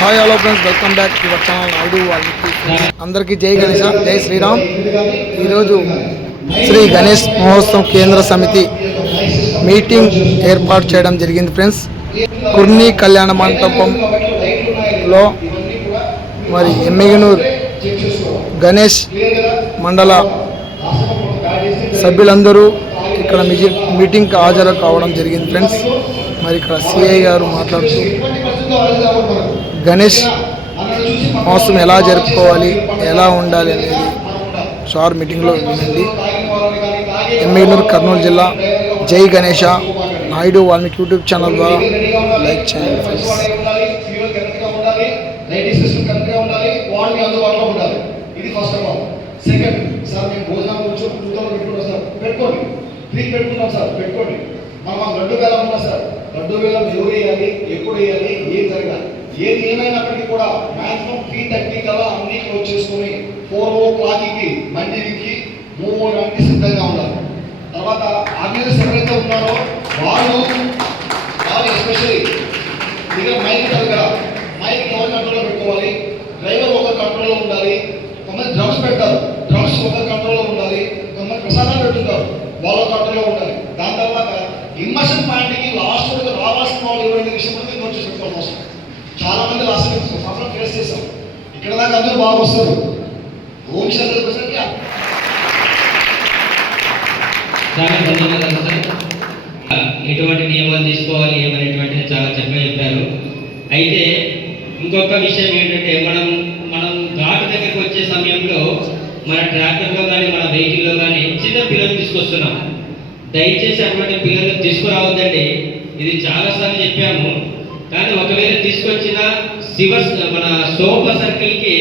Hi hello friends welcome back to our channel Naidu వాళ్ళకి అందరికీ జై గణేష జై శ్రీరామ్. ఈరోజు శ్రీ గణేష్ మహోత్సవం కేంద్ర సమితి మీటింగ్ ఏర్పాటు చేయడం జరిగింది ఫ్రెండ్స్. కుర్ని కళ్యాణ మంటపంలో మరి ఎమ్మిగనూరు గణేష్ మండల సభ్యులందరూ ఇక్కడ మిజి మీటింగ్కి హాజరు కావడం జరిగింది ఫ్రెండ్స్. మరి ఇక్కడ సిఐ గారు మాట్లాడుతూ గణేష్ మహోత్సవం ఎలా జరుపుకోవాలి ఎలా ఉండాలి అనేది సార్ మీటింగ్లో వినండి. ఎమ్మెల్యూరు కర్నూలు జిల్లా జై గణేష. నాయుడు వాల్మీకి యూట్యూబ్ ఛానల్ ద్వారా లైక్ చేయండి ఫ్రెండ్స్ ఫ్యూయల్ కరెక్ట్గా ఉండాలి లైటింగ్ సిస్టమ్ కరెక్ట్గా ఉండాలి వాల్ మీ అందుబాటులో ఉండాలి ఇది first of all second sir మేము భోజనం కూర్చొని కూతురు పెట్టుకుంటాం సార్ పెట్టుకోండి త్రీ పెట్టుకున్నాం సార్ పెట్టుకోండి మనం ఆ లడ్డు వేలం ఉన్నా సార్ లడ్డు వేలం ఎవరు వేయాలి ఎప్పుడు వేయాలి ఏం జరగాలి ఏది ఏమైనప్పటికీ కూడా మాక్సిమం త్రీ థర్టీ కల్లా అన్ని క్లోజ్ చేసుకొని ఫోర్ ఓ క్లాక్కి మందికి మూవ్ అవడానికి సిద్ధంగా ఉండాలి తర్వాత ఆఫీసర్స్ ఎవరైతే ఉన్నారో వాళ్ళు వాళ్ళు ఎస్పెషల్లీ దగ్గర మైక్ ఉంటుంది కదా మైక్ ఎవరు కంట్రోల్లో పెట్టుకోవాలి డ్రైవర్ ఒకరు కంట్రోల్లో ఉండాలి కొంతమంది డ్రమ్స్ పెడతారు. డ్రమ్స్ ఒకరు కంట్రోల్లో ఉండాలి కొందరు ప్రసాదాలు పెట్టుకుంటారు వాళ్ళ కంట్రోల్లో ఉండాలి. దాని తర్వాత ఇమ్మర్షన్ పాయింట్కి లాస్ట్ వరకు రావాల్సిన వాళ్ళు ఎవరైనా విషయం వరకు నోట్ చేసి పెట్టుకోవాలి అవసరం. చాలా మంది లాస్ట్ సంవత్సరం ఫేస్ చేశాం ఇక్కడ దాకా అందరూ బాగా వస్తారు హోమ్ సెంటర్కి వచ్చేసరికి చాలా ధన్యవాదాలు సార్ ఎటువంటి నియమాలు తీసుకోవాలి ఏమనేటువంటిది చాలా చక్కగా చెప్పారు అయితే ఇంకొక విషయం ఏంటంటే మనం మనం ఘాటు దగ్గరికి వచ్చే సమయంలో మన ట్రాక్టర్లో కానీ మన వెహికల్లో కానీ చిన్న పిల్లలు తీసుకొస్తున్నాం దయచేసి అటువంటి పిల్లలు తీసుకురావద్దండి. ఇది చాలాసార్లు చెప్పాము. కానీ ఒకవేళ తీసుకొచ్చిన శివ మన సోప సర్కిల్కి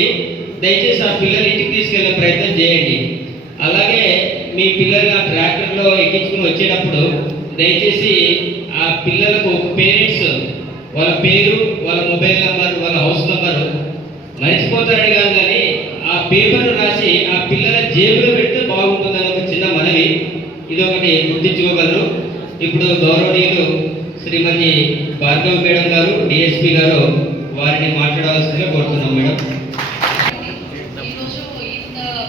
దయచేసి ఆ పిల్లలు ఇంటికి తీసుకెళ్ళే ప్రయత్నం చేయండి. అలాగే మీ పిల్లల్ని ఆ ట్రాక్టర్లో ఎక్కించుకుని వచ్చేటప్పుడు దయచేసి ఆ పిల్లలకు పేరెంట్స్ వాళ్ళ పేరు వాళ్ళ మొబైల్ నెంబర్ వాళ్ళ హౌస్ నెంబర్ మర్చిపోతారని కాదు కానీ ఆ పేపర్ రాసి ఆ పిల్లల జేబులో పెడితే బాగుంటుందని ఒక చిన్న మనవి. ఇది ఒకటి గుర్తించుకోగలరు. ఇప్పుడు గౌరవనీయులు శ్రీమతి భార్గవ్ మేడం గారు డిఎస్పి గారు వారిని మాట్లాడవలసిందిగా కోరుతున్నాం మేడం.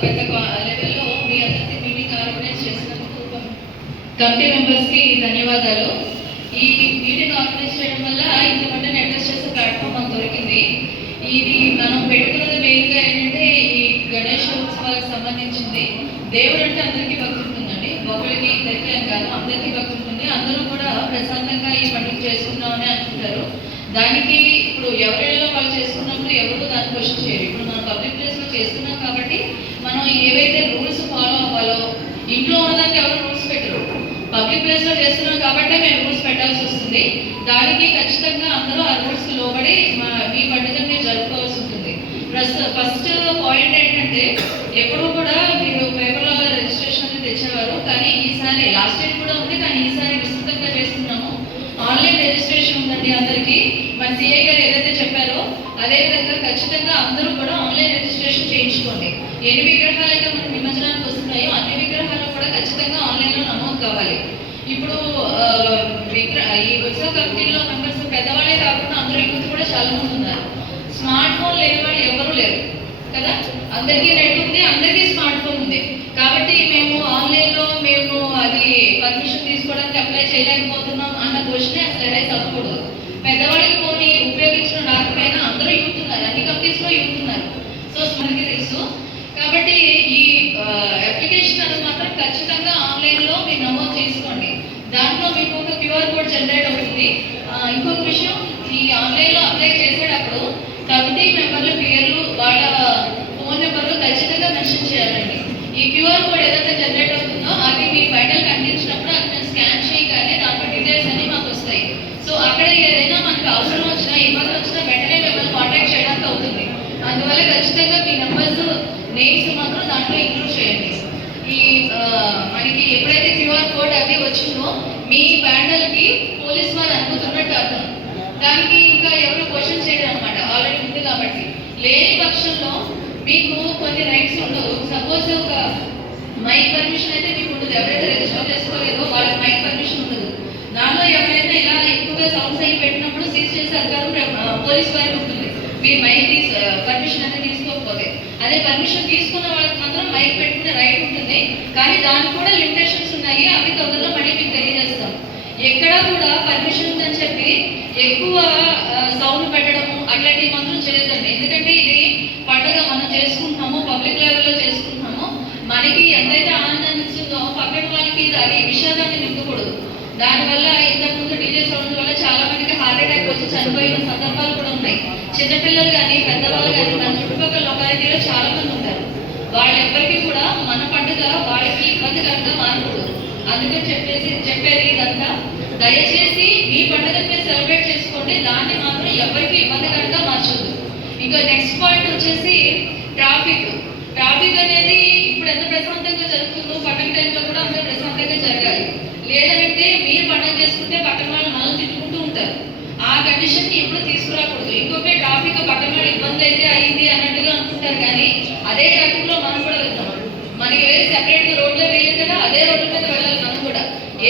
పెద్ద లెవెల్లో మీ అందరికీ కమిటీ మెంబర్స్కి ధన్యవాదాలు. ఈ మీటింగ్ ఆర్గనైజ్ చేయడం వల్ల ఇంతమందిని అడ్రస్ చేసే ప్లాట్ఫామ్ మనకు దొరికింది. ఇది మనం పెట్టుకున్నది మెయిన్గా ఏంటంటే ఈ గణేష ఉత్సవాలకు సంబంధించింది. దేవుడు అంటే అందరికీ ఇద్దరికి అందరికీ దక్కుతుంది అందరూ కూడా ప్రశాంతంగా ఈ పండుగ చేసుకున్నామని అనుకుంటారు దానికి ఇప్పుడు ఎవరిలో వాళ్ళు చేసుకున్నప్పుడు ఎవరు దాన్ని క్వశ్చన్ చేయరు. ఇప్పుడు మనం పబ్లిక్ ప్లేస్లో చేస్తున్నాం కాబట్టి మనం ఏవైతే రూల్స్ ఫాలో అవ్వాలో ఇంట్లో ఉన్నదానికి ఎవరు రూల్స్ పెట్టరు. పబ్లిక్ ప్లేస్లో చేస్తున్నాం కాబట్టి మేము రూల్స్ పెట్టాల్సి వస్తుంది. దానికి ఖచ్చితంగా అందరూ ఆ రూల్స్ లోబడి మీ పండుగని జరుపుకోవాల్సి ఉంటుంది. ఫస్ట్ ఫస్ట్ పాయింట్ ఏంటంటే ఎప్పుడూ కూడా మీరు పేపర్లో రిజిస్ట్రేషన్ అనేది తెచ్చేవారు కానీ ఈసారి లాస్ట్ టైం కూడా ఉంది కానీ ఈసారి విస్తృతంగా చేస్తున్నాము ఆన్లైన్ రిజిస్ట్రేషన్ ఉందండి అందరికీ మన సిఐ గారు ఏదైతే చెప్పారో అదే విధంగా ఖచ్చితంగా అందరూ కూడా ఆన్లైన్ రిజిస్ట్రేషన్ చేయించుకోండి ఎన్ని విగ్రహాలు అయితే మనకు నిమజ్జనానికి వస్తున్నాయో అన్ని విగ్రహాలు కూడా ఖచ్చితంగా ఆన్లైన్లో నమోదు కావాలి ఇప్పుడు ఆ, విగ్రహ ఈ ఉత్సవ కమిటీలో మెంబర్స్ పెద్దవాళ్ళే కాకుండా అందరూ యూత్ కూడా చాలా మంది ఉన్నారు స్మార్ట్ ఫోన్ లేని వాళ్ళు ఎవరు లేరు కదా అందరికీ నెట్ ఉంది అందరికీ స్మార్ట్ ఫోన్ ఉంది కాబట్టి మేము ఆన్లైన్లో మేము అది పర్మిషన్ తీసుకోవడానికి అప్లై చేయలేకపోతున్నాం అన్న క్వశ్చన్ అసలు రైస్ అవ్వకూడదు పెద్దవాళ్ళకి పోనీ ఉపయోగించడం రాకపోయినా అందరూ యూత్ ఉన్నారు అన్ని కంపెనీస్లో యూత్ ఉన్నారు. సో మనకి తెలుసు. కాబట్టి ఈ అప్లికేషన్ అనేది మాత్రం ఖచ్చితంగా ఆన్లైన్లో మీరు నమోదు చేసుకోండి. దాంట్లో మీకు ఒక క్యూఆర్ కోడ్ జనరేట్ అవుతుంది. ఇంకొక విషయం ఈ ఆన్లైన్లో అప్లై చేసేటప్పుడు కమిటీ మెంబర్ల పేర్లు వాళ్ళ ఫోన్ నెంబర్లు ఖచ్చితంగా మెన్షన్ చేయాలండి. ఈ క్యూఆర్ కోడ్ ఏదైతే జనరేట్ అవుతుందో అది మీ ఫైనల్ కనిపించినప్పుడు అది మేము స్కాన్ చేయగానే దాంట్లో డీటెయిల్స్ అన్ని మాకు వస్తాయి సో అక్కడ ఏదైనా మనకు అవసరం వచ్చినా ఇబ్బంది వచ్చినా వెంటనే మిమ్మల్ని కాంటాక్ట్ చేయడానికి అవుతుంది అందువల్ల ఖచ్చితంగా మీ నెంబర్స్ నేమ్స్ మాత్రం దాంట్లో ఇంక్లూడ్ చేయండి. ఈ మనకి ఎప్పుడైతే క్యూఆర్ కోడ్ అది వచ్చిందో మీ బ్యాండల్కి పోలీస్ వారు అనుకుతున్నట్టు అర్థం. దానికి ఇంకా ఎవరు క్వశ్చన్ చేయడం అనమాట ఆల్రెడీ ఉంది కాబట్టి. లేని పక్షంలో మీకు కొన్ని రైట్స్ ఉండవు. సపోజ్ ఒక మైక్ పర్మిషన్ అయితే మీకు ఉండదు. ఎవరైతే రిజిస్టర్ చేసుకోలేదో వాళ్ళకి మైక్ పర్మిషన్ ఉండదు. దానిలో ఎవరైతే ఇలా ఎక్కువగా సౌండ్స్ అయ్యి పెట్టినప్పుడు సీజ్ చేసే అధికారం పోలీస్ వారికి ఉంటుంది. మీరు మైక్ తీసు పర్మిషన్ అనేది తీసుకోకపోతే. అదే పర్మిషన్ తీసుకున్న వాళ్ళకి మాత్రం మైక్ పెట్టుకునే రైట్ ఉంటుంది. కానీ దానికి కూడా లిమిటేషన్స్ ఉన్నాయి. అవి తొందరలో మళ్ళీ మీకు తెలియజేస్తాం. ఎక్కడ కూడా పర్మిషన్ ఉందని చెప్పి ఎక్కువ uh, సౌండ్ పెట్టడము అట్లాంటివి మాత్రం చేయదండి ఎందుకంటే ఇది పండుగ మనం చేసుకుంటున్నాము పబ్లిక్ లెవెల్లో చేసుకుంటున్నాము. మనకి ఎంతైతే ఆనందాన్ని ఇస్తుందో పక్కన వాళ్ళకి అది విషాదాన్ని నింపకూడదు. దానివల్ల ఇంతకుముందు డీజే సౌండ్ వల్ల చాలా మందికి హార్ట్ అటాక్ వచ్చి చనిపోయిన సందర్భాలు కూడా చిన్నపిల్లలు కానీ పెద్దవాళ్ళు కానీ మన చుట్టుపక్కల లొకాలిటీలో చాలా మంది ఉంటారు. వాళ్ళెవ్వరికి కూడా మన పండుగ వాళ్ళకి ఇబ్బందికరంగా మారకూడదు. అందుకని చెప్పేసి చెప్పేది ఇదంతా. దయచేసి మీ పండుగ మీరు సెలబ్రేట్ చేసుకోండి. దాన్ని మాత్రం ఎవరికి ఇబ్బందికరంగా మార్చొద్దు. ఇంకా నెక్స్ట్ పాయింట్ వచ్చేసి ట్రాఫిక్ ట్రాఫిక్ అనేది ఇప్పుడు ఎంత ప్రశాంతంగా జరుగుతుందో పండుగ టైంలో కూడా అంత ప్రశాంతంగా జరగాలి. లేదంటే మీరు పండుగ చేసుకుంటే పక్కన వాళ్ళు మనల్ని తిట్టుకుంటూ ఉంటారు ఆ కండిషన్ ఎప్పుడు తీసుకురాకూడదు. ఇంకొకటి ట్రాఫిక్ పక్కన ఇబ్బంది అయితే అయింది అన్నట్టుగా అనుకుంటారు కానీ అదే ట్రాఫిక్లో మనం కూడా వెళ్తాం. మనకి వేరే సెపరేట్గా రోడ్లో వేయదు కదా అదే రోడ్ మీద వెళ్ళాలి మనం కూడా.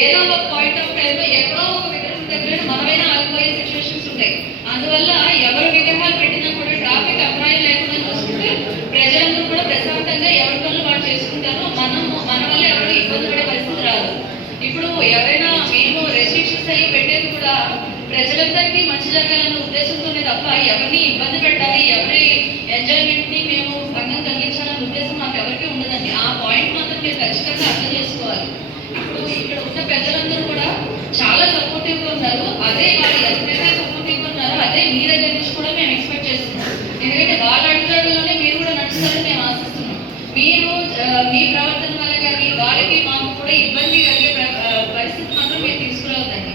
ఏదో ఒక పాయింట్ ఆఫ్ టైం లో ఎక్కడో ఒక విగ్రహం దగ్గర మనమైనా ఆగిపోయే సిచ్యువేషన్స్ ఉంటాయి. అందువల్ల ఎవరు విగ్రహాలు పెట్టినా కూడా ట్రాఫిక్ అభిప్రాయం లేకుండా చూసుకుంటే ప్రజలందరూ కూడా ప్రశాంతంగా ఎవరి పనులు వాళ్ళు చేసుకుంటారు మనం మన వల్ల ఎవరు ఇబ్బంది పడే పరిస్థితి రాదు. ఇప్పుడు ఎవరైనా మేము రెస్ట్రిక్షన్స్ అయ్యి పెట్టేది కూడా ప్రజలందరికీ మంచి జరగాలన్న ఉద్దేశంతోనే తప్ప ఎవరిని ఇబ్బంది పెట్టాలి ఎవరి ఎంజాయ్మెంట్ని మేము భంగం కలిగించాలన్న ఉద్దేశం మాకు ఎవరికి ఉండదండి. ఆ పాయింట్ మాత్రం మీరు ఖచ్చితంగా అర్థం చేసుకోవాలి. ఇప్పుడు ఇక్కడ ఉన్న పెద్దలందరూ కూడా చాలా సపోర్టివ్గా ఉన్నారు. అదే వాళ్ళు ఎంతైతే సపోర్టివ్గా ఉన్నారో. అదే మీ దగ్గర నుంచి కూడా మేము ఎక్స్పెక్ట్ చేస్తున్నాం ఎందుకంటే వాళ్ళ అడుగులోనే మీరు కూడా నడుస్తారని మేము ఆశిస్తున్నాం మీరు ఆ, మీ ప్రవర్తన వల్ల కానీ వాళ్ళకి మాకు కూడా ఇబ్బంది కలిగే ప్ర- ఆ, పరిస్థితి మాత్రం మీరు తీసుకురావద్దండి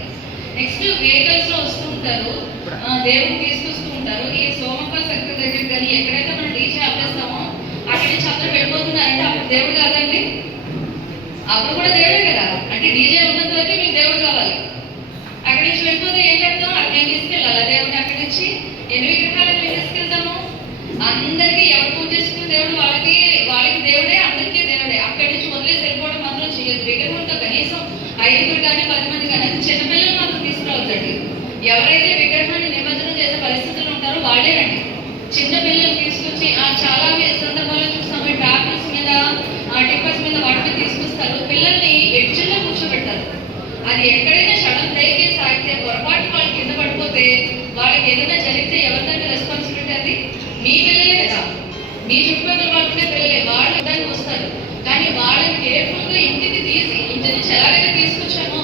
నెక్స్ట్ వెహికల్స్లో వస్తూ ఉంటారు ఆ, దేవుని తీసుకొస్తూ ఉంటారు ఈ సోమప్ప శక్తి దగ్గర కానీ ఎక్కడైతే మనం డీజే ఆపేస్తామో అక్కడి నుంచి అందరూ వెళ్ళిపోతున్నారంటే అప్పుడు దేవుడు కాదండి? అప్పుడు కూడా దేవుడే కదా. అంటే డీజే ఉన్నంత వరకు మీకు దేవుడు కావాలి. అక్కడి నుంచి వెళ్ళిపోతే ఏం పెడతాం? అక్కడ తీసుకెళ్ళాలి దేవుడిని అక్కడి నుంచి? ఎన్ని విగ్రహాలను తీసుకెళ్తాము? అందరికీ ఎవరు పూజ చేసుకున్న దేవుడు వాళ్ళకి వాళ్ళకి దేవుడే అందరికీ దేవుడే. అక్కడి నుంచి వదిలేసి వెళ్ళిపోవడం మాత్రం చేయదు. విగ్రహంతో కనీసం ఐదుగురు కానీ పది మంది కానీ చిన్నపిల్లలు మాత్రం తీసుకురావద్దండి. ఎవరైతే విగ్రహాన్ని నిమజ్జనం చేసే పరిస్థితులు ఉంటారో వాళ్ళే రండి చిన్న పిల్లలు తీసుకొచ్చి ఆ చాలా వి- సందర్భాల్లో చూస్తాము ఈ ట్రాక్టర్స్ మీద ఆ టిప్పర్స్ మీద వాటి మీద తీసుకొస్తారు పిల్లల్ని ఎడ్జిల్లో కూర్చోబెడతారు అది ఎక్కడైనా క్షణం బ్రేక్ సాగితే పొరపాటు వాళ్ళు కింద పడిపోతే వాళ్ళకి ఏదైనా జరిగితే ఎవరిదైనా రెస్పాన్సిబిలిటీ అది? మీ పిల్లలే కదా. మీ చుట్టుపక్కల వాళ్ళు పిల్లలే. వాళ్ళు దానికి వస్తారు కానీ వాళ్ళని కేర్ఫుల్గా ఇంటికి తీసి ఇంటి నుంచి ఎలాగైతే తీసుకొచ్చామో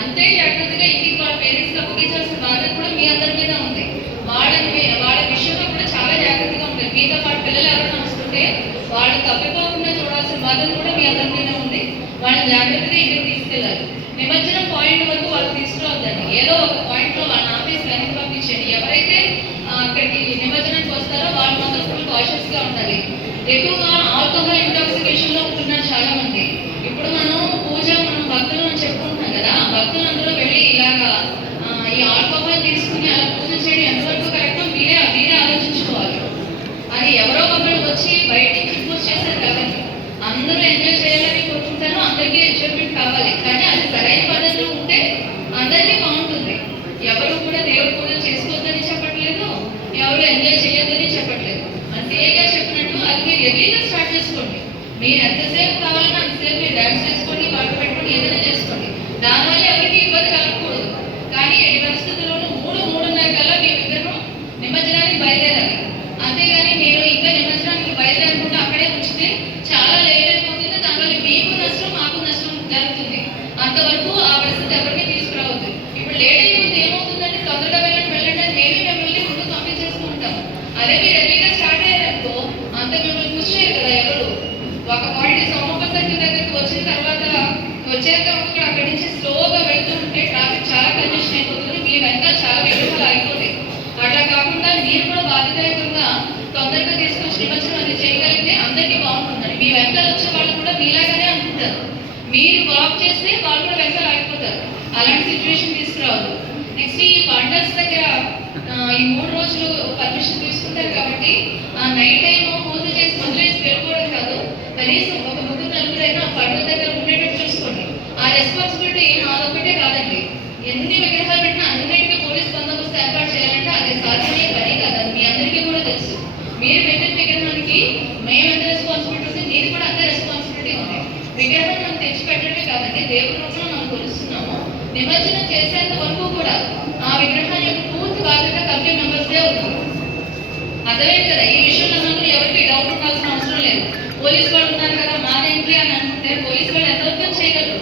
అంతే జాగ్రత్తగా ఇంటికి వాళ్ళ పేరెంట్స్ అప్పగించాల్సిన బాధ్యత కూడా మీ అందరి మీద ఉంది వాళ్ళని మీ- వాళ్ళ విషయంలో కూడా చాలా జాగ్రత్తగా ఉంటుంది మీతో పాటు పిల్లలు ఎవరైనా వస్తుంటే వాళ్ళు తప్పిపోకుండా చూడాల్సిన బాధ్యత కూడా మీ అందరి మీద ఉంది వాళ్ళని జాగ్రత్తగా ఇంటికి తీసుకెళ్ళాలి నిమజ్జనం పాయింట్ వరకు వాళ్ళు తీసుకురావద్దండి ఏదో ఒక పాయింట్లో వాళ్ళని ఆఫీస్ వెనక్కి పంపించండి ఎవరైతే ఆ, అక్కడికి నిమజ్జనానికి వస్తారో వాళ్ళు మాత్రం ఫుల్ కాషియస్గా ఉండాలి ఎక్కువగా ఆల్కహాల్ ఇంటాక్సికేషన్లో ఉంటున్నారు చాలా మంది ఇప్పుడు మనం పూజ మనం భక్తులు అని చెప్పుకుంటున్నాం కదా ఆ భక్తులందరూ వెళ్ళి ఇలాగా ఆ, ఈ ఆల్కహాల్ తీసుకుని అలా పూజ చేయడం ఎంతవరకు కరెక్టో మీరే మీరే ఆలోచించుకోవాలి. అది ఎవరో ఒకరు వచ్చి బయటికి నుంచి పూజ కదండి. అందరూ ఎంజాయ్ చేయాలని కోరుకుంటారు అందరికీ ఎంజాయ్మెంట్ కావాలి. కానీ అది సరైన పద్ధతిలో ఉంటే అందరికీ బాగుంటుంది ఎవరు కూడా దేవుడి పూజలు చేసుకోవద్దని చెప్పట్లేదు ఎవరు ఎంజాయ్ చేయొద్దని చెప్పట్లేదు అంతే గారు చెప్పినట్టు అది మీరు ఎర్లీగా స్టార్ట్ చేసుకోండి మీరు ఎంతసేపు కావాలన్నా అంతసేపు మీరు డాన్స్ చేసుకోండి పాట పెట్టుకోండి ఏదైనా చేసుకోండి దానివల్ల ఎవరికి ఇబ్బంది కలగకూడదు కానీ ఎట్టి పరిస్థితుల్లోనూ మూడు మూడున్నర కల్లా మీ విగ్రహం నిమజ్జనానికి బయలుదేరాలి అంతేగాని మీరు ఇంకా నిమజ్జనానికి బయలుదేరకుండా అక్కడే ఉంచితే చాలా లేట్ అయిపోతుంది దానివల్ల మీకు నష్టం మాకు నష్టం జరుగుతుంది అంతవరకు ఆ పరిస్థితి ఎవరికి తీసుకురావద్దు ఇప్పుడు లేట్ అయిపోతే ఏమవుతుందంటే తొందరగా వెళ్ళండి వెళ్ళండి అని మేమే మిమ్మల్ని ముందు పంపించేస్తూ ఉంటాం అదే మీరు ఎర్లీగా స్టార్ట్ అయ్యారనుకో అంత మిమ్మల్ని పుష్ చేయరు కదా ఎవరు ఒక పాయింట్ సోమప్ప సర్కిల్ దగ్గరికి వచ్చిన తర్వాత వచ్చాక ఇక్కడ అక్కడి నుంచి స్లోగా వెళ్తూ ఉంటే ట్రాఫిక్ చాలా కంజెషన్ అయిపోతుంది మీ వెనక చాలా విలువలు ఆగిపోతాయి అట్లా కాకుండా మీరు కూడా బాధ్యతాయుతంగా తొందరగా తీసుకొచ్చి నిమజ్జనం అది చేయగలిగితే అందరికీ బాగుంటుందండి మీ వెనకాల వచ్చే వాళ్ళు కూడా మీలాగానే అనుకుంటారు మీరు వాక్ చేస్తే వాళ్ళు కూడా వెనకాల ఆగిపోతారు అలాంటి సిచ్యువేషన్ తీసుకురావద్దు నెక్స్ట్ ఈ పండల్స్ దగ్గర ఆ, ఈ మూడు రోజులు పర్మిషన్ తీసుకుంటారు కాబట్టి ఆ నైట్ టైం పూజ చేసి వదిలేసి వెళ్ళిపోవడం కాదు. కనీసం ఒక ముగ్గురు నలుగురైనా ఆ పండుగ దగ్గర ఉండేటట్టు చూసుకోండి ఆ రెస్పాన్సిబిలిటీ నాదొక్కటే కాదండి ఎన్ని విగ్రహాలు పెట్టినా అన్నిటికీ పోలీస్ బందోబస్తు ఏర్పాటు చేయాలంటే అది సాధ్యమయ్యే పని కాదు అది మీ అందరికీ కూడా కానీ దేవుడి రూపంలో మనం కొలుస్తున్నాము నిమజ్జనం చేసేంత వరకు కూడా ఆ విగ్రహం యొక్క పూర్తి బాధ్యత కమిటీ మెంబర్స్దే అవుతుంది అర్థమైంది కదా ఈ విషయంలో మాత్రం ఎవరికి డౌట్ ఉండాల్సిన అవసరం లేదు పోలీస్ వాళ్ళు ఉన్నారు కదా మా ఎంట్రీ అని అనుకుంటే పోలీస్ వాళ్ళు ఎంతవరకు చేయగలరు?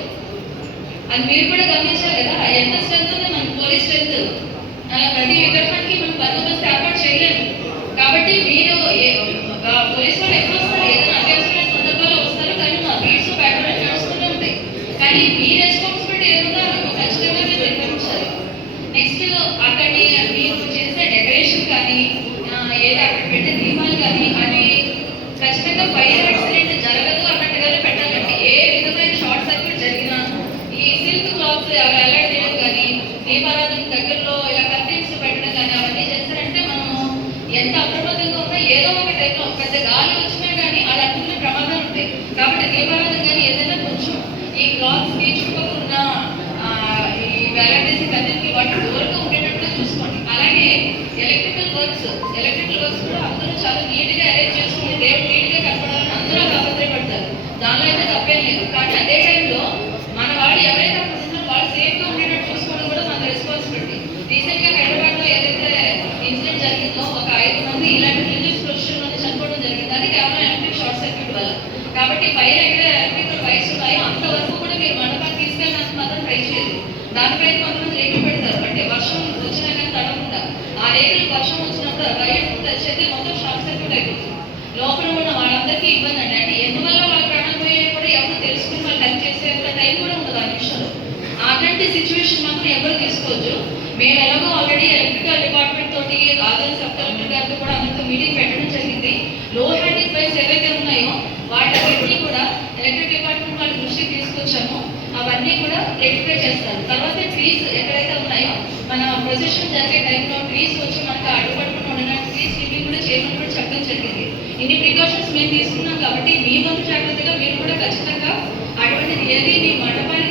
అది మీరు కూడా గమనించాలి కదా ఎంత స్ట్రెంత్ ఉంది మన పోలీస్ స్ట్రెంత్ అలా ప్రతి విగ్రహానికి మనం బందోబస్తు ఏర్పాటు చేయలేము. కాబట్టి మీరు ఆ పోలీస్ వాళ్ళు ఎక్కువ వస్తారు ఏదైనా అత్యవసరమైన సందర్భాల్లో వస్తారు కానీ మా బీట్స్ ప్యాట్రోల్ నడుస్తూనే ఉంటాయి కానీ మీ రెస్పాన్సిబిలిటీ ఏదో అది ఖచ్చితంగా మీరు నిర్వహించాలి నెక్స్ట్ అక్కడి మీరు చేసే డెకరేషన్ కానీ ఆ, ఏదో అక్కడ పెట్టే దీపాలు కానీ అవి ఖచ్చితంగా ఫైర్ యాక్సిడెంట్ జరగదు అన్నట్టుగానే పెట్టాలండి ఏ విధమైన షార్ట్ సర్క్యూట్ జరిగినా ఈ సిల్క్ క్లాత్స్ అవి ఎలాంటివి కానీ దీపారాధన దగ్గరలో ఇలా కంటెంట్స్ పెట్టడం కానీ అవన్నీ చేస్తారంటే మనము ఎంత అప్రమత్తంగా ఉన్నా ఏదో ఒక టైంలో పెద్ద గాలి వచ్చినా కానీ అలాంటి అట్టుకునే ప్రమాదాలు ఉంటాయి. కాబట్టి దీపావళి కానీ ఏదైనా కొంచెం ఈ క్లాత్స్కి చుట్టుపక్కల ఉన్న ఆ, ఈ వేలాడేసి కర్టెన్కి వాటి దూరంగా ఉండేటట్టుగా చూసుకోండి అలాగే ఎలక్ట్రికల్ వర్క్స్ ఎలక్ట్రికల్ వర్క్స్ కూడా అందరూ చాలా నీట్గా అరేంజ్ చేసుకుని దేవుడు నీట్గా కనపడాలని అందరూ అభిప్రాయపడతారు దానిలో అయితే తప్పేం లేదు కానీ అదే టైంలో మన వాళ్ళు ఎవరైతే అక్కడ ఉన్నారో వాళ్ళు సేఫ్గా ఉండేటట్టు చూసుకోవడం కూడా మన రెస్పాన్సిబిలిటీ రీసెంట్గా హైదరాబాద్లో ఏదైతే ఇన్సిడెంట్ జరిగిందో ఒక ఐదు మంది ఇలాంటి రిలీజియస్ పొజిషన్లో చనిపోవడం జరిగింది అది కేవలం ఎలక్ట్రిక్ షార్ట్ సర్క్యూట్ వల్ల కాబట్టి పైన ఎక్కడ ఎలక్ట్రికల్ వైర్స్ ఉన్నాయో అంతవరకు కూడా మీరు మండపాన్ని తీసుకెళ్ళడానికి మాత్రం ట్రై చేయదు దానిపై కొంతమంది రేకులు పెడతారు. అంటే వర్షం వచ్చినా కానీ తడకుండా ఆ రేకులు వర్షం వచ్చినప్పుడు ఆ వైర్ తెచ్చేస్తే మొత్తం షార్ట్ సర్క్యూట్ అయిపోతుంది. లోపల ఉన్న వాళ్ళందరికీ ఇబ్బంది అండి అంటే ఎందువల్ల వాళ్ళ ప్రాణం పోయాయి కూడా ఎవరు తెలుసుకుని వాళ్ళు హెల్ప్ చేసేంత టైం కూడా ఉండదు ఆ నిమిషంలో. అలాంటి సిచ్యువేషన్ మాత్రం ఎవరు తీసుకోవచ్చు మేము ఎలాగో ఆల్రెడీ ఎలక్ట్రికల్ డిపార్ట్మెంట్ తోటి ఆదర్శ సబ్ కలెక్టర్ గారితో కూడా అందరితో మీటింగ్ పెట్టడం జరిగింది లో హ్యాండింగ్ బైక్స్ ఏవైతే ఉన్నాయో వాటన్నిటిని కూడా ఎలక్ట్రిక్ డిపార్ట్మెంట్ వాళ్ళ దృష్టికి తీసుకొచ్చాము అవన్నీ కూడా రెక్టిఫై చేస్తారు తర్వాత ట్రీస్ ఎక్కడైతే ఉన్నాయో మన ప్రొసెషన్ జరిగే టైంలో ట్రీస్ వచ్చి ఉండడానికి ట్రీస్ కూడా చేయమని కూడా చెప్పడం జరిగింది. ఇన్ని ప్రికాషన్స్ మేము తీసుకున్నాం కాబట్టి మీ వంతు జాగ్రత్తగా మీరు కూడా ఖచ్చితంగా అటువంటిది ఏది మీ మండపాన్ని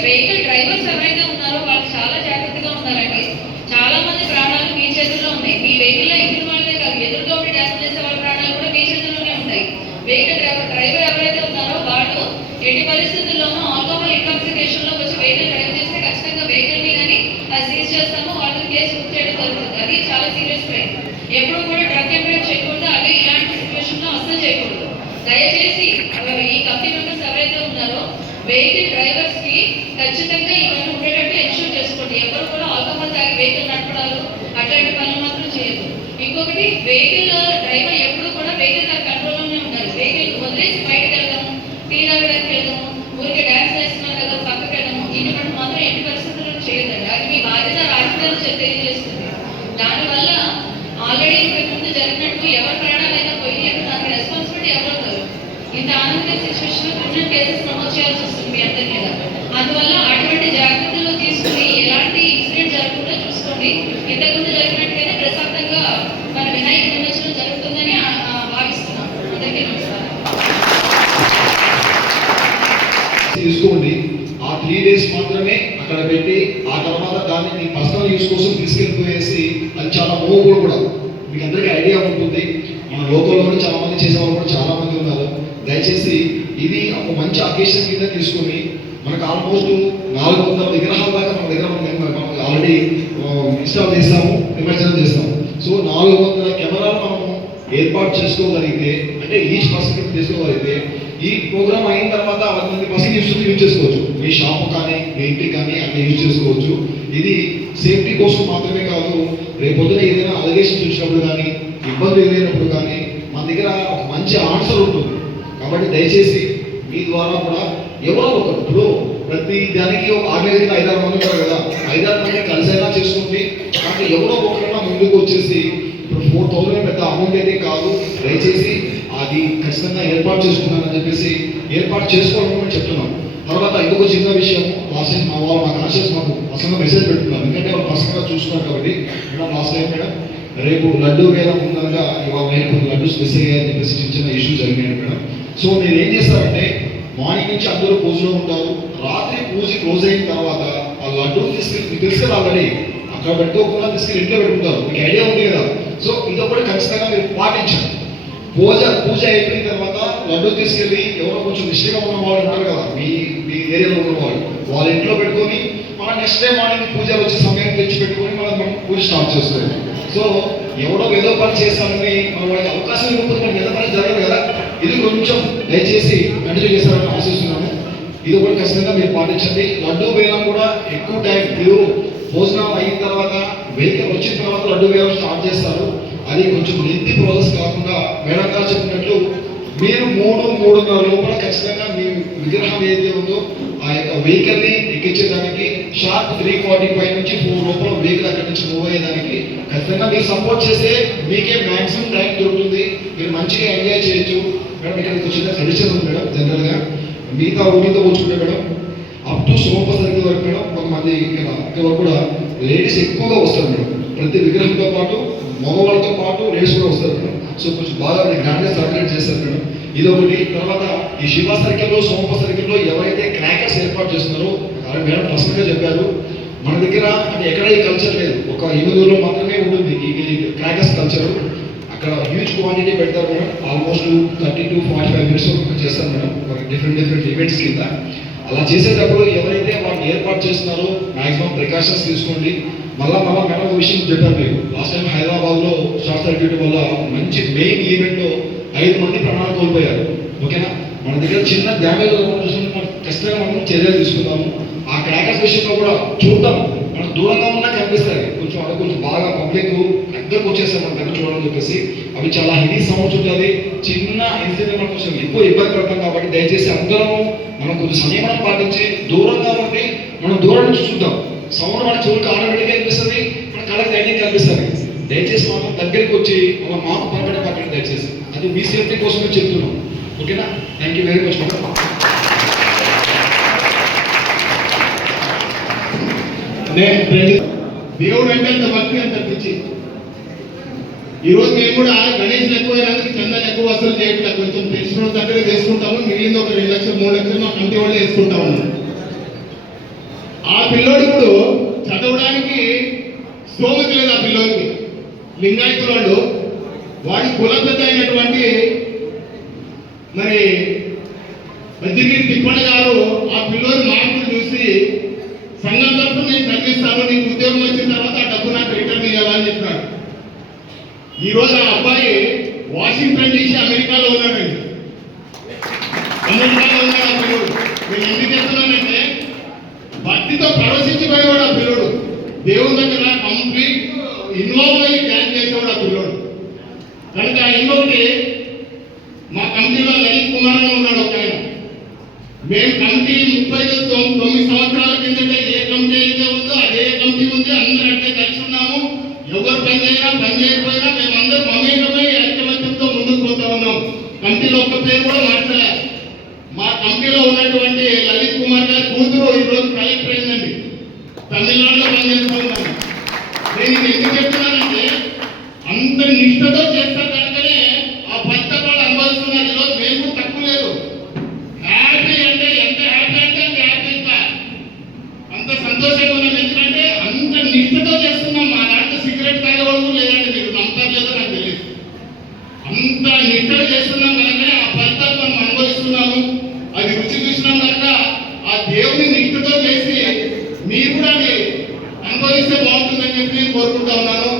greater ఒకటి వెహికల్ డ్రైవర్ ఎప్పుడు కూడా వెహికల్ కంట్రోల్ కంట్రోల్లోనే ఉండాలి. వెహికల్ వదిలేసి బయటకు వెళ్దాము టీ తాగడానికి వెళ్దాము ఊరికి డ్యాన్స్ చేస్తున్నారు కదా పక్కకి వెళ్ళడము ఇటు పనులు మాత్రం ఎట్టి పరిస్థితుల్లో చేయదండి అది మీ బాధ్యత రాజధాని తెలియజేస్తుంది దానివల్ల ఆల్రెడీ ఇంతకు ముందు జరిగినట్టు ఎవరి ప్రాణాలైనా పోయి అక్కడ దానికి రెస్పాన్సిబిలిటీ ఎవరు అవుతారు ఇంత ఆనంద సిచ్యువేషన్ క్రిమినల్ కేసెస్ నమోదు చేయాల్సి వస్తుంది మీ అందరి మీద అందువల్ల అటువంటి జాగ్రత్తలు తీసుకుని ఎలాంటి ఇన్సిడెంట్ జరగకుండా చూసుకోండి ఇంతకు ముందు జరిగినట్టుగానే ప్రశాంతంగా మన వినాయక నిమజ్జనం జరుగుతుందని ఆ, ఆ, భావిస్తున్నాం అందరికీ నమస్కారం తీసుకోండి ఆ త్రీ డేస్ మాత్రమే అక్కడ పెట్టి ఆ తర్వాత దాన్ని మీ పర్సనల్ యూస్ కోసం తీసుకెళ్ళిపోయేసి అది చాలా మూవబుల్ కూడా. మీకు అందరికీ ఐడియా ఉంటుంది. మన లోకల్లోనే చాలా మంది చేసేవాళ్ళు కూడా చాలా మంది ఉన్నారు. దయచేసి ఇది ఒక మంచి అకేషన్ కింద తీసుకొని మనకు ఆల్మోస్ట్ నాలుగు వందల విగ్రహాల దాకా మన దగ్గర మనం ఆల్రెడీ ఇన్స్టాల్ చేస్తాము నిమజ్జనం చేస్తాము సో నాలుగు వందల కెమెరాలు మనము ఏర్పాటు చేసుకోగలిగితే అంటే ఈచ్ పర్సన్ చేసుకోగలిగితే ఈ ప్రోగ్రామ్ అయిన తర్వాత వాళ్ళని పర్సెంట్ యూస్ యూజ్ చేసుకోవచ్చు. మీ షాప్ కానీ మీ ఇంటికి కానీ అన్ని యూజ్ చేసుకోవచ్చు. ఇది సేఫ్టీ కోసం మాత్రమే కాదు రేపొద్దున ఏదైనా అలగేషన్ చూసినప్పుడు కానీ ఇబ్బంది ఎదురైనప్పుడు కానీ మన దగ్గర ఒక మంచి ఆన్సర్ ఉంటుంది. కాబట్టి దయచేసి మీ ద్వారా కూడా ఎవరో ఒకరు ఇప్పుడు ప్రతి దానికి ఒక ఆర్గనైజేషన్ ఐదారు మంది ఉంటారు కదా ఐదారు మంది కలిసైనా చేసుకుంటే కానీ ఎవరో ఒకరైనా ముందుకు వచ్చేసి ఇప్పుడు ఫోర్ థౌసండ్ పెద్ద అమౌంట్ అయితే కాదు. దయచేసి అది ఖచ్చితంగా ఏర్పాటు చేసుకున్నానని చెప్పేసి ఏర్పాటు చేసుకోవాలని చెప్తున్నాం. తర్వాత ఇంకొక చిన్న విషయం లాస్ట్ మా వాళ్ళు మా కాన్షియస్ మాకు అసలు మెసేజ్ పెట్టుకున్నాం ఎందుకంటే వాళ్ళు పర్సనల్గా చూస్తున్నారు కాబట్టి. మేడం లాస్ట్ టైం మేడం రేపు లడ్డు వేల ముందరగా ఇవాళ రేపు లడ్డు మిస్ అయ్యాయని చెప్పేసి చిన్న చిన్న ఇష్యూ జరిగినాయి మేడం. సో నేను ఏం చేస్తానంటే మార్నింగ్ నుంచి అందరూ పూజలో ఉంటారు. రాత్రి పూజ క్లోజ్ అయిన తర్వాత ఆ లడ్డు తీసుకెళ్ళి మీకు తెలుసు కదా ఆల్రెడీ అక్కడ పెట్టుకోకుండా తీసుకెళ్ళి ఇంట్లో పెట్టుకుంటారు. మీకు ఐడియా ఉంది కదా? సో ఇది కూడా ఖచ్చితంగా మీరు పాటించండి పూజ పూజ అయిపోయిన తర్వాత లడ్డు తీసుకెళ్ళి ఎవరో కొంచెం నిష్ఠగా ఉన్న వాళ్ళు ఉంటారు కదా మీ మీ ఏరియాలో ఉన్న వాళ్ళు వాళ్ళ ఇంట్లో పెట్టుకొని మన నెక్స్ట్ డే మార్నింగ్ పూజ వచ్చే సమయం తెచ్చి పెట్టుకొని మనం మనం పూజ స్టార్ట్ చేస్తాం. సో ఎవడో ఏదో పని చేస్తామని మన వాళ్ళకి అవకాశం ఇవ్వకపోతే మనం ఏదో పని జరగదు కదా. ఇది కొంచెం దయచేసి కంటిన్యూ చేస్తారని ఆశిస్తున్నాను. ఇది కూడా ఖచ్చితంగా మీరు పాటించండి. లడ్డు వేలం కూడా ఎక్కువ టైం మీరు భోజనం అయిన తర్వాత వెహికల్ వచ్చిన తర్వాత లడ్డు వేలం స్టార్ట్ చేస్తారు. అది కొంచెం లెంతి ప్రాసెస్ కాకుండా మేడం గారు చెప్పినట్లు మీరు మూడు మూడున్నర లోపల ఖచ్చితంగా మీ విగ్రహం ఏదైతే ఉందో ఆ యొక్క వెహికల్ని ఎక్కించేదానికి షార్ప్ త్రీ ఫార్టీ ఫైవ్ నుంచి ఫోర్ లోపల వెహికల్ అక్కడి నుంచి మూవ్ అయ్యేదానికి ఖచ్చితంగా మీరు సపోర్ట్ చేస్తే మీకే మాక్సిమం టైం దొరుకుతుంది. మీరు మంచిగా ఎంజాయ్ చేయొచ్చు. మేడం ఇక్కడ ఒక చిన్న ఉంది మేడం జనరల్గా. మిగతా ఊరితో పోల్చుకుంటే madam up to Somapa circle వరకు మేడం కొంతమంది ఇక్కడ ఇక్కడ కూడా లేడీస్ ఎక్కువగా వస్తారు మేడం ప్రతి విగ్రహంతో పాటు మగవాళ్ళతో పాటు లేడీస్ వస్తారు మేడం. సో కొంచెం బాగా గ్రాండ్గా సెలబ్రేట్ చేస్తారు మేడం. ఇది ఒకటి తర్వాత ఈ శివ సర్కిల్లో సోమప సర్కిల్లో ఎవరైతే క్రాకర్స్ ఏర్పాటు చేస్తున్నారో అలా మేడం ప్రశ్నగా చెప్పారు. మన దగ్గర అంటే ఎక్కడ ఈ కల్చర్ లేదు. ఒక హిందువులో మాత్రమే ఉంటుంది ఈ క్రాకర్స్ కల్చర్ అక్కడ హ్యూజ్ క్వాంటిటీ పెడతారు madam. Almost thirty to forty five minutes చేస్తారు మేడం. డిఫరెంట్ డిఫరెంట్ ఈవెంట్స్ కింద. అలా చేసేటప్పుడు ఎవరైతే వాటిని ఏర్పాటు చేస్తున్నారో మ్యాక్సిమం ప్రికాషన్స్ తీసుకోండి. మళ్ళా మళ్ళా మేడం ఒక విషయం చెప్పారు మీకు లాస్ట్ టైం హైదరాబాద్లో షార్ట్ సర్క్యూట్ వల్ల మంచి మెయిన్ ఈవెంట్లో ఐదు మంది ప్రాణాలు కోల్పోయారు. ఓకేనా? మన దగ్గర చిన్న డ్యామేజ్ చూసుకుంటే మనం ఖచ్చితంగా మనం చర్యలు తీసుకుందాము. ఆ క్రాకర్స్ విషయంలో కూడా చూద్దాం. మనం దూరంగా ఉన్నా కనిపిస్తాయి. కొంచెం అక్కడ కొంచెం బాగా పబ్లిక్ దగ్గరకు వచ్చేస్తాం మన దగ్గర చూడాలని చెప్పేసి. అవి చాలా హెవీ సౌండ్స్ ఉంటుంది చిన్న ఇన్సిడెంట్ మనం కొంచెం ఎక్కువ ఇబ్బంది పడతాం కాబట్టి దయచేసి అందరం మనం కొంచెం సంయమనం పాటించి దూరంగా ఉండి మనం దూరం నుంచి చూద్దాం. సౌండ్ మన చెవులకు ఆటోమేటిక్గా కనిపిస్తుంది మన కళ్ళకి ధైర్యం కనిపిస్తుంది. దయచేసి మనం దగ్గరికి వచ్చి మన మాకు పరపడి పక్కన దయచేసి. అది మీ సేఫ్టీ కోసమే చెప్తున్నాం. ఓకేనా? Thank you very much madam దేవుడు అంటే అంత భక్తి అంత పిచ్చి. ఈరోజు మేము కూడా గణేష్ ఎక్కువ అయినందుకు చందాలు ఎక్కువ వసూలు చేయట్లేదు కొంచెం తెలిసిన దగ్గర వేసుకుంటాము మిగిలింది ఒక రెండు లక్షలు మూడు లక్షలు మా కమిటీ వాళ్ళు వేసుకుంటా ఉన్నాం. ఆ పిల్లోడు ఇప్పుడు చదవడానికి స్తోమత లేదు ఆ పిల్లోడికి. లింగాయతుల వాళ్ళు వాడి కులపెద్ద అయినటువంటి మరి వజ్రగిరి తిప్పణ గారు ఆ పిల్లోని మార్పులు చూసి సంఘం తరఫున నేను తగ్గిస్తాను నీకు ఉద్యోగం వచ్చిన తర్వాత ఆ డబ్బు నాకు రిటర్న్ ఇవ్వాలని చెప్పినాడు. ఈ రోజు ఆ అబ్బాయి వాషింగ్టన్ డీసీ అమెరికాలో ఉన్నాడండి. நோக்கத்தையும் அடுத்த బాగుంటుందని చెప్పి నేను కోరుకుంటా ఉన్నాను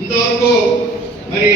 ఇంతవరకు మరి